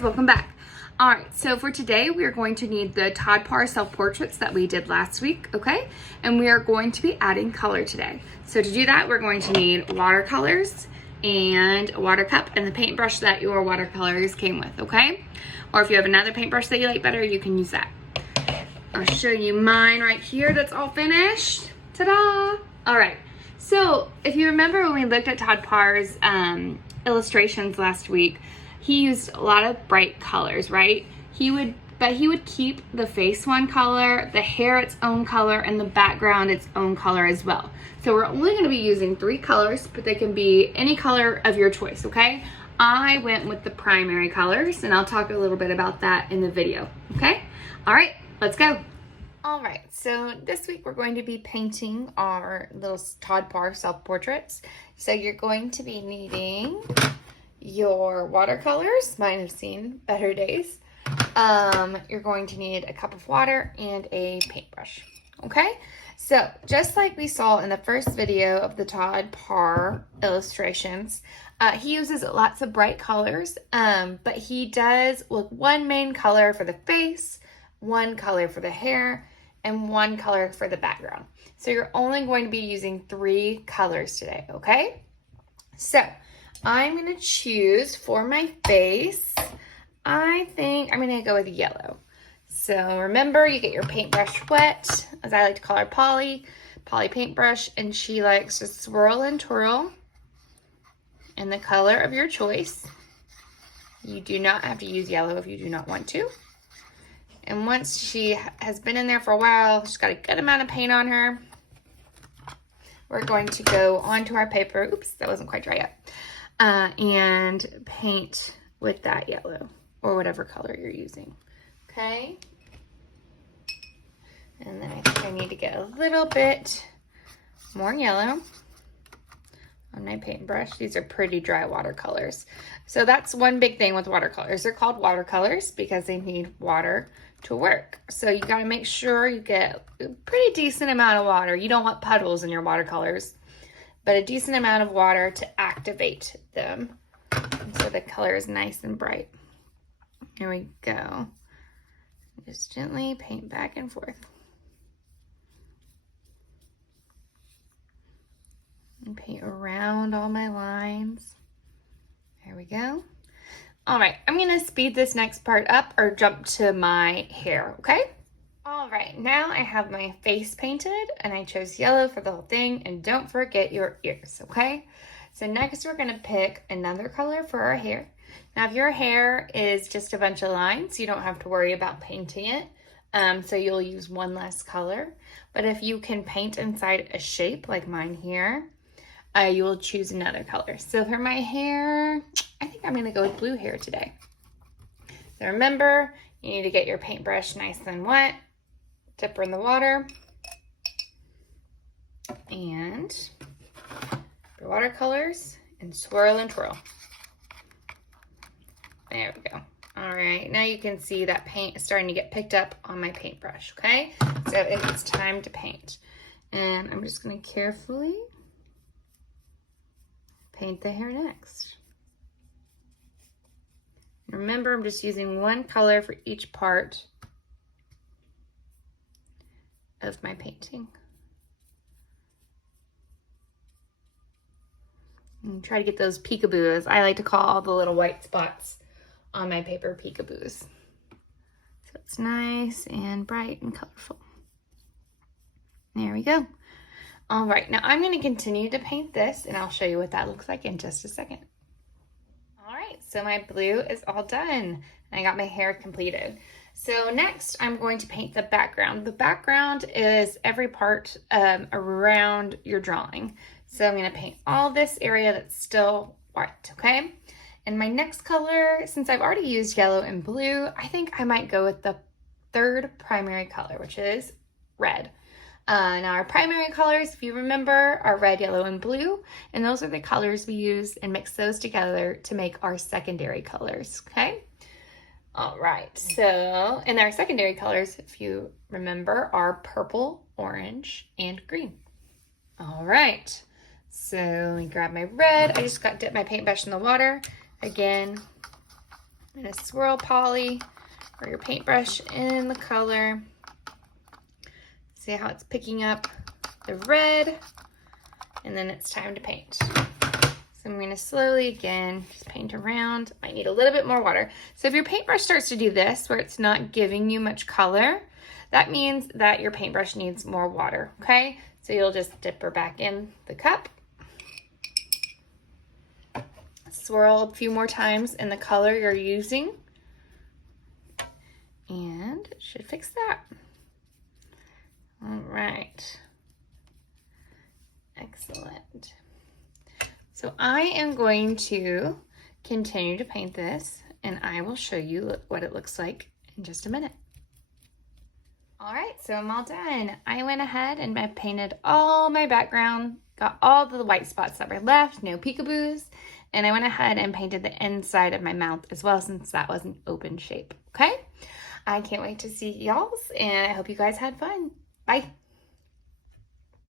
guys, welcome back. All right, so for today we are going to need the Todd Parr self-portraits that we did last week, okay? And we are going to be adding color today. So to do that, we're going to need watercolors and a water cup and the paintbrush that your watercolors came with, okay? Or if you have another paintbrush that you like better, you can use that. I'll show you mine right here that's all finished. Ta-da! All right, so if you remember when we looked at Todd Parr's illustrations last week, he used a lot of bright colors, right? He would keep the face one color, the hair its own color, and the background its own color as well. So we're only gonna be using 3 colors, but they can be any color of your choice, okay? I went with the primary colors, and I'll talk a little bit about that in the video, okay? All right, let's go. All right, so this week we're going to be painting our little Todd Parr self-portraits. So you're going to be needing your watercolors. Mine have seen better days. You're going to need a cup of water and a paintbrush, okay? So just like we saw in the first video of the Todd Parr illustrations, he uses lots of bright colors, but he does with one main color for the face, one color for the hair, and one color for the background. So you're only going to be using 3 colors today, okay? So I'm gonna choose for my face, I think I'm gonna go with yellow. So remember, you get your paintbrush wet, as I like to call her Polly paintbrush, and she likes to swirl and twirl in the color of your choice. You do not have to use yellow if you do not want to. And once she has been in there for a while, she's got a good amount of paint on her, we're going to go onto our paper. Oops, that wasn't quite dry yet. And paint with that yellow or whatever color you're using, okay? And then I think I need to get a little bit more yellow on my paintbrush. These are pretty dry watercolors. So that's one big thing with watercolors. They're called watercolors because they need water to work. So you gotta make sure you get a pretty decent amount of water. You don't want puddles in your watercolors, but a decent amount of water to activate them so the color is nice and bright. Here we go. Just gently paint back and forth. And paint around all my lines. There we go. All right, I'm gonna speed this next part up or jump to my hair, okay? All right, now I have my face painted and I chose yellow for the whole thing, and don't forget your ears, okay? So next we're gonna pick another color for our hair. Now if your hair is just a bunch of lines, you don't have to worry about painting it. So you'll use one less color. But if you can paint inside a shape like mine here, you will choose another color. So for my hair, I think I'm gonna go with blue hair today. So remember, you need to get your paintbrush nice and wet, dip her in the water, and your watercolors, and swirl and twirl. There we go. All right, now you can see that paint is starting to get picked up on my paintbrush, okay? So it's time to paint. And I'm just gonna carefully paint the hair next. Remember, I'm just using one color for each part of my painting. And try to get those peekaboos. I like to call all the little white spots on my paper peekaboos. So it's nice and bright and colorful. There we go. All right, now I'm going to continue to paint this, and I'll show you what that looks like in just a second. All right, so my blue is all done. I got my hair completed. So next I'm going to paint the background. The background is every part around your drawing. So I'm going to paint all this area that's still white, okay? And my next color, since I've already used yellow and blue, I think I might go with the 3rd primary color, which is red. Now our primary colors, if you remember, are red, yellow, and blue, and those are the colors we use and mix those together to make our secondary colors, okay? All right, so, and our secondary colors, if you remember, are purple, orange, and green. All right, so let me grab my red. I just got dipped my paintbrush in the water. Again, I'm gonna swirl poly or your paintbrush in the color. See how it's picking up the red, and then it's time to paint. So I'm gonna slowly, again, just paint around. I need a little bit more water. So if your paintbrush starts to do this, where it's not giving you much color, that means that your paintbrush needs more water, okay? So you'll just dip her back in the cup. Swirl a few more times in the color you're using. And it should fix that. All right. Excellent. So I am going to continue to paint this, and I will show you what it looks like in just a minute. All right, so I'm all done. I went ahead and I painted all my background, got all the white spots that were left, no peekaboos, and I went ahead and painted the inside of my mouth as well, since that was an open shape, okay? I can't wait to see y'all's, and I hope you guys had fun. Bye.